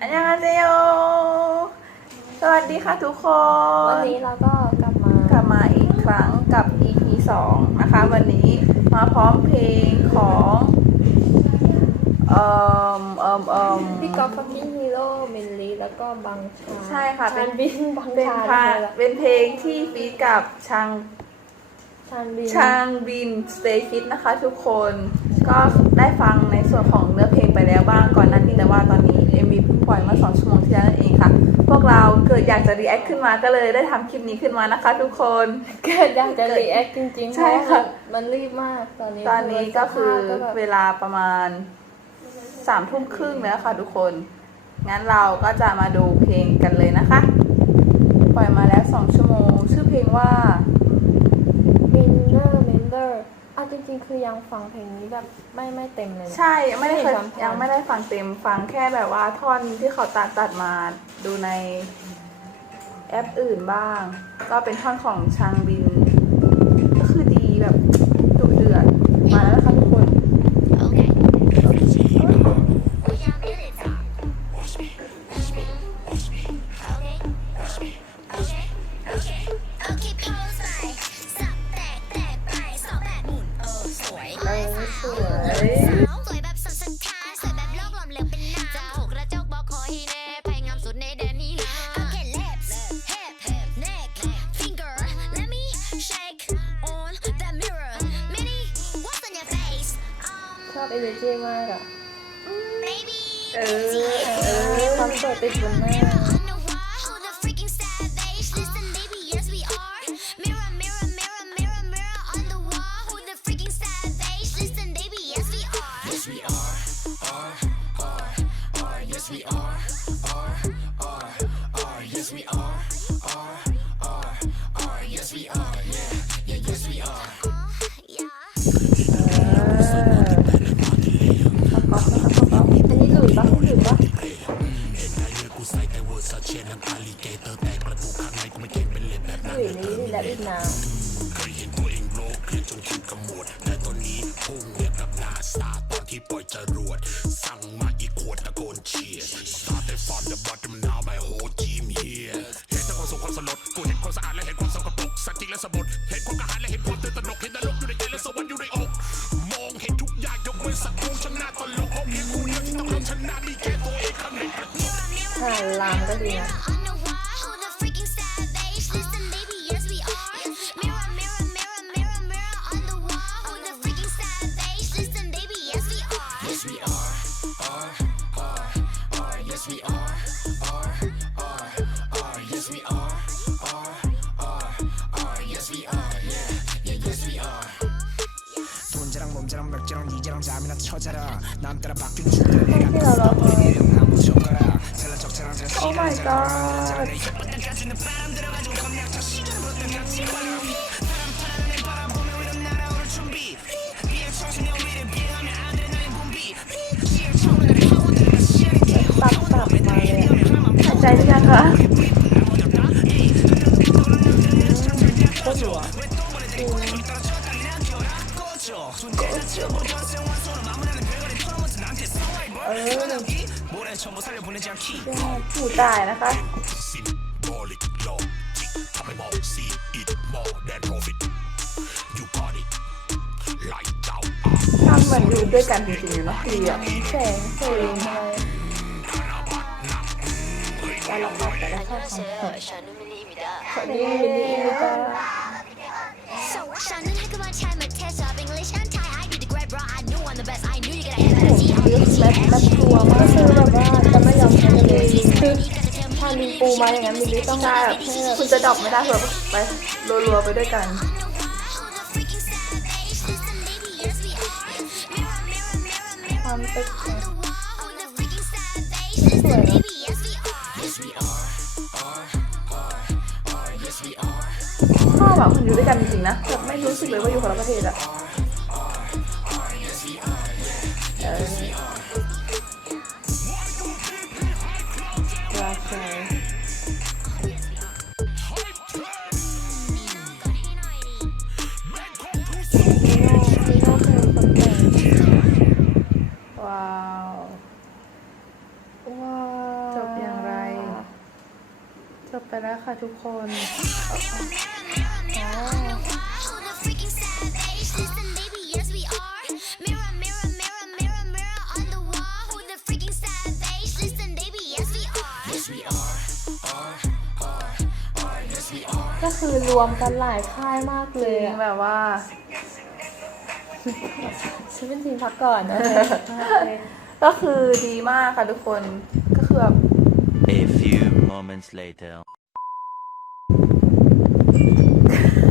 อันยังอาเซโยสวัสดีค่ะทุกคนวันนี้เราก็กลับมากลับมาอีกครั้งกับ EP 2 นะคะ วันนี้มาพร้อมเพลงของเอ่อเอ่อเอ่อพี่กอล์ฟฟักกิ้งฮีโร่เมนลีแล้วก็บังชาใช่ค่ะเป็นชาน บินบังเป็นชาพาเลยละเป็นเพลงที่ฟีดกับชางชานบินชางบินสเตคิดนะคะทุกคน ก็ได้ฟังในส่วนของเนื้อเพลงไปแล้วบ้างก่อนหน้านี้แต่ว่าตอนนี้ MV เพิ่งปล่อยเมื่อ2ชั่วโมงที่แล้วนั่นเองค่ะ พวกเราเกิดอยากจะรีแอคขึ้นมาก็เลยได้ทำคลิปนี้ขึ้นมานะคะ ทุกคน เกิดอยากจะรีแอคจริงๆใช่ค่ะ เพราว่ามันรีบมากตอนนี้ตอนนี้ก็คือสภาพก็แบบ เวลาประมาณสามทุ่มครึ่งแล้วค่ะทุกคน งั้นเราก็จะมาดูเพลงกันเลยนะคะ ปล่อยมาแล้วสองชั่วโมง ชื่อเพลงว่า มินเนอร์เมนเดอร์อะ จริงๆ คือยังฟังเพลงนี้แบบไม่ไม่เต็มเลยนะ ใช่ยังไม่ได้เคยไม่เห็นฟังยังไม่ได้ฟังเต็มฟังแค่แบบว่าท่อนที่เขาตัดตัดมาดูในแอปอื่นบ้าง ก็เป็นท่อนของชางบิน ก็คือดีแบบ เอเนจีมากอะ maybe เออ เออ ความสวยติดบนหน้า on คยเห็นตัวเองโลกเรียนจนขึ้นกระมวดแต่ตอนนี้คงเงียบกับนาซาตอนที่ปล่อยจรวด สั่งมาอีกขวดตะโกนเชียร์ started from the bottom now my whole team here เห็นแต่ความสุขความสลดกูเห็นความสะอาดและเห็นความสกปรกสัจจริงและสมบูรณ์เห็นความกระหายและเห็นความตื่นตระหนกเห็นนรกอยู่ในใจและสวรรค์อยู่ในอก มองเห็นทุกอย่างยกเว้นศัตรูชนะตลกโอเคกูเดียวที่ต้องลงชนะมีแค่ตัวเองข้างในประตูหาลามก็ดีนะ 꺼져라. 남 따라 바뀐 줄 내가 부숴버리니 나무 Oh my god. เออผู้ตายนะคะทำเหมือนอยู่ด้วยกันจริงๆเนาะดีอะแสงสวยเลยแต่ละคนแต่ละคนสวัสดีมินนี่มิ ยอมแพ้เลยคือถ้ามีปูมาอย่างนั้นมินนี่ต้องใช่ได้แบแบบบให้แบบคุณจะดรอกไม่ได้เผื่อไปรัวๆไปด้วยกันความตึกชอบแบบมันอยู่ด้วยกันจริงๆนะแบบไม่รู้สึกเลยว่าอยู่คนละประเทศอะ ไปแล้วค่ะทุกคน Who the freaking savage? Listen, baby, yes we are. Mirror, mirror, mirror, mirror, mirror on the wall. Who the freaking savage? Listen, baby, yes we are. Yes we are. ก็คือรวมกันหลายค่ายมากเลจยริงอะแบบว่าฉันเป็นทีมพักก่อนนะ ก็คือดีมากค่ะทุกคน ก็คือแบบ A few moments later.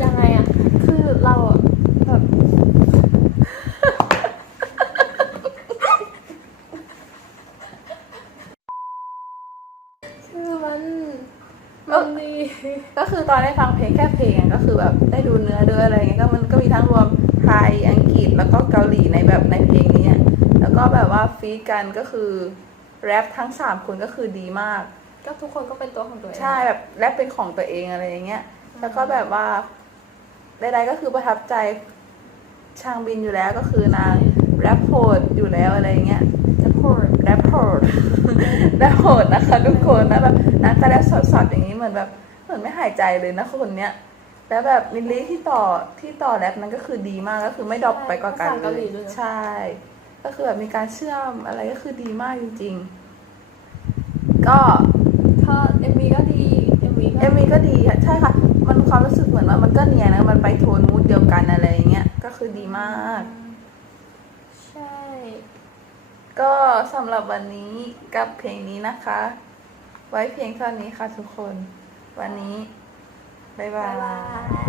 ยังไงอะคือเราอะแบบ คือมันมันดี ก็คือตอนได้ฟังเพลงแค่เพลงอะก็คือแบบได้ดูเนื้อด้วยอะไรเงี้ยก็มันก็มีทั้งรวมไทยอังกฤษแล้วก็เกาหลีในแบบในเพลงนี้อะแล้วก็แบบว่าฟีดกันก็คือแรปทั้งสามคนก็คือดีมาก ก็ทุกคนก็เป็นตัวของตัวเองใช่แบบแรปเป็นของตัวเองอะไรอย่างเงี้ยแล้วก็แบบว่าใดๆก็คือประทับใจชางบินอยู่แล้วก็คือนางแรปโหดอยู่แล้วอะไรอย่างเงี้ยจะโพดแรปโหดแรปโหดนะคะทุกคนนะแบบนักแต่แรปสดๆอย่างนี้เหมือนแบบ เหมือนไม่หายใจเลยนะคนเนี้ยแล้วแบบมิลลี่ที่ต่อที่ต่อแรปนั้นก็คือดีมากก็คือไม่ดรอปไปกว่ากันภาษาเกาหลีเลด้วยยนะใช่ ก็คือแบบมีการเชื่อมอะไรก็คือดีมากจริง ๆ ก็ก็เอ็มวีก็ดีเอ็มวีก็เอ็มวีก็ดีค่ะใช่ค่ะ มันความรู้สึกเหมือนว่ามันก็เนียนนะมันไปโทนมูดเดียวกันอะไรอย่างเงี้ยก็คือดีมาก ใช่ ก็สำหรับวันนี้กับเพลงนี้นะคะ ไว้เพียงเท่านี้ค่ะทุกคน วันนี้ บ๊ายบาย